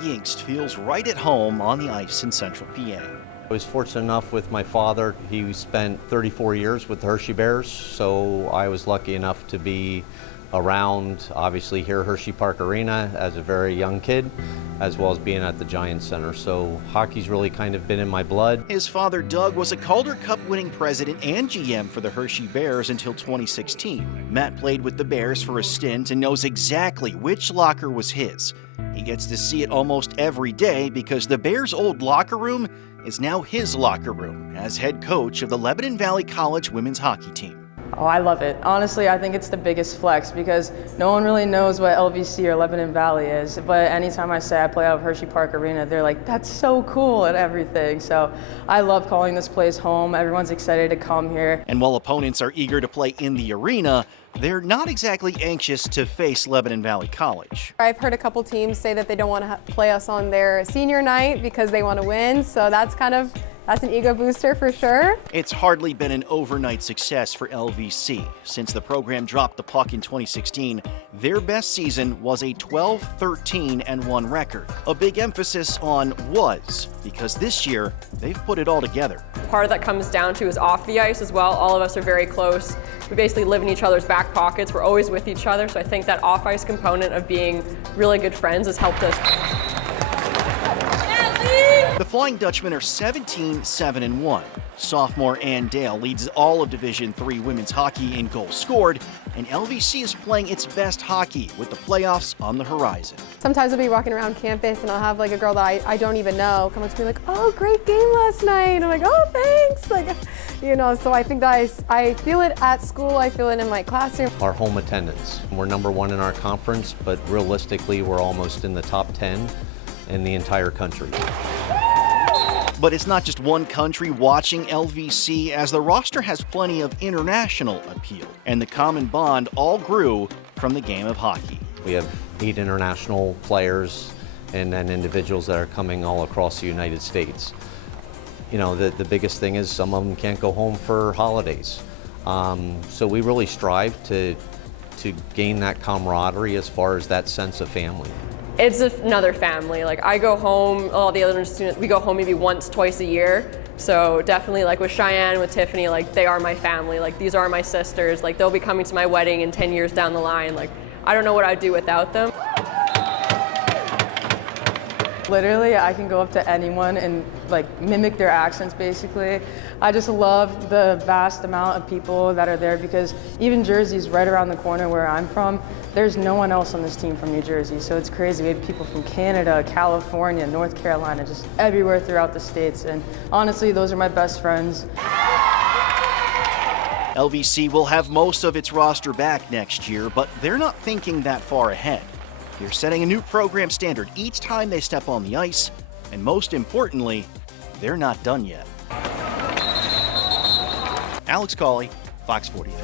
Yingst feels right at home on the ice in Central PA. I was fortunate enough with my father. He spent 34 years with the Hershey Bears, so I was lucky enough to be around, obviously here at Hersheypark Arena as a very young kid, as well as being at the Giants Center. So hockey's really kind of been in my blood. His father, Doug, was a Calder Cup-winning president and GM for the Hershey Bears until 2016. Matt played with the Bears for a stint and knows exactly which locker was his. He gets to see it almost every day because the Bears' old locker room is now his locker room as head coach of the Lebanon Valley College women's hockey team. Oh, I love it. Honestly, I think it's the biggest flex because no one really knows what LVC or Lebanon Valley is. But anytime I say I play out of Hersheypark Arena, they're like, that's so cool and everything. So I love calling this place home. Everyone's excited to come here. And while opponents are eager to play in the arena, they're not exactly anxious to face Lebanon Valley College. I've heard a couple teams say that they don't want to play us on their senior night because they want to win. So that's an ego booster for sure. It's hardly been an overnight success for LVC. Since the program dropped the puck in 2016, their best season was a 12-13-1 record. A big emphasis on was, because this year they've put it all together. Part of that comes down to is off the ice as well. All of us are very close. We basically live in each other's back pockets. We're always with each other. So I think that off-ice component of being really good friends has helped us. The Flying Dutchmen are 17-7-1. Sophomore Ann Dale leads all of Division III women's hockey in goals scored, and LVC is playing its best hockey with the playoffs on the horizon. Sometimes I'll be walking around campus and I'll have like a girl that I don't even know come up to me like, oh, great game last night. I'm like, oh, thanks. Like, you know, so I think that I feel it at school, I feel it in my classroom. Our home attendance. We're #1 in our conference, but realistically, we're almost in the top 10 in the entire country. But it's not just one country watching LVC, as the roster has plenty of international appeal, and the common bond all grew from the game of hockey. We have 8 international players and then individuals that are coming all across the United States. You know, the biggest thing is some of them can't go home for holidays. So we really strive to gain that camaraderie as far as that sense of family. It's another family. Like I go home, all the other students, we go home maybe once, twice a year. So definitely like with Cheyenne, with Tiffany, like they are my family. Like these are my sisters. Like they'll be coming to my wedding in 10 years down the line. Like I don't know what I'd do without them. Literally, I can go up to anyone and like mimic their accents basically. I just love the vast amount of people that are there because even Jersey's right around the corner where I'm from. There's no one else on this team from New Jersey, so it's crazy. We have people from Canada, California, North Carolina, just everywhere throughout the states. And honestly, those are my best friends. LVC will have most of its roster back next year, but they're not thinking that far ahead. They're setting a new program standard each time they step on the ice, and most importantly, they're not done yet. Alex Cawley, Fox 43.